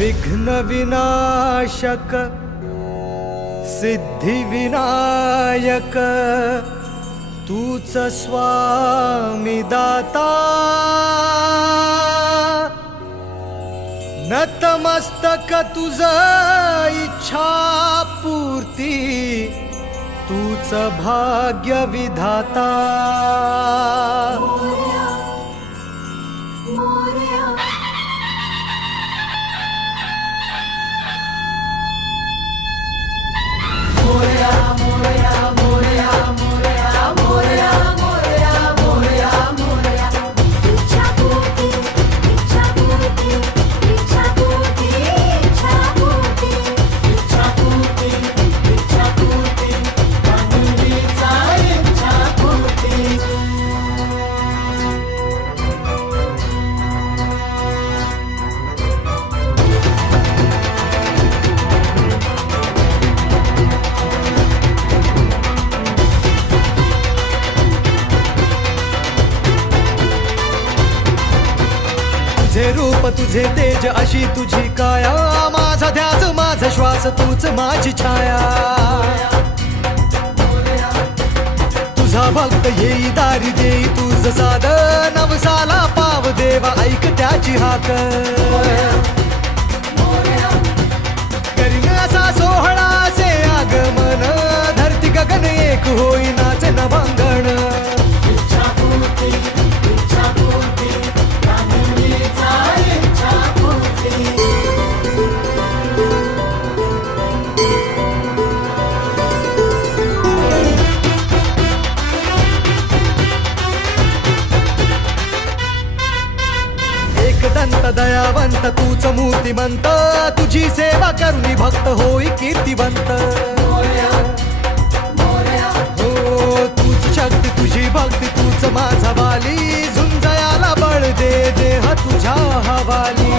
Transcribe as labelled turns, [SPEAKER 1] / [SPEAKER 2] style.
[SPEAKER 1] विघ्नविनाशक सिद्धिविनायक तूच स्वामी दाता. नतमस्तक तुझ इच्छा पूर्ती तूच भाग्य तुझे रूप तुझे तेज अशी तुझी काया. माझा ध्यास माझा श्वास तूच माझी छाया. तुझा भक्त येई दारी देई तुझ साध नवसाला पाव देवा ऐक त्याची हाक. करीन असा सोहळा. एकदंत दयावंत तूच मूर्तिमंत. तुझी सेवा करुणी भक्त होई कीर्तिवंत. हो तूच शक्ती तुझी भक्ती तूच माझा वाली. झुंजयाला बळ दे देह तुझ्या हवाली.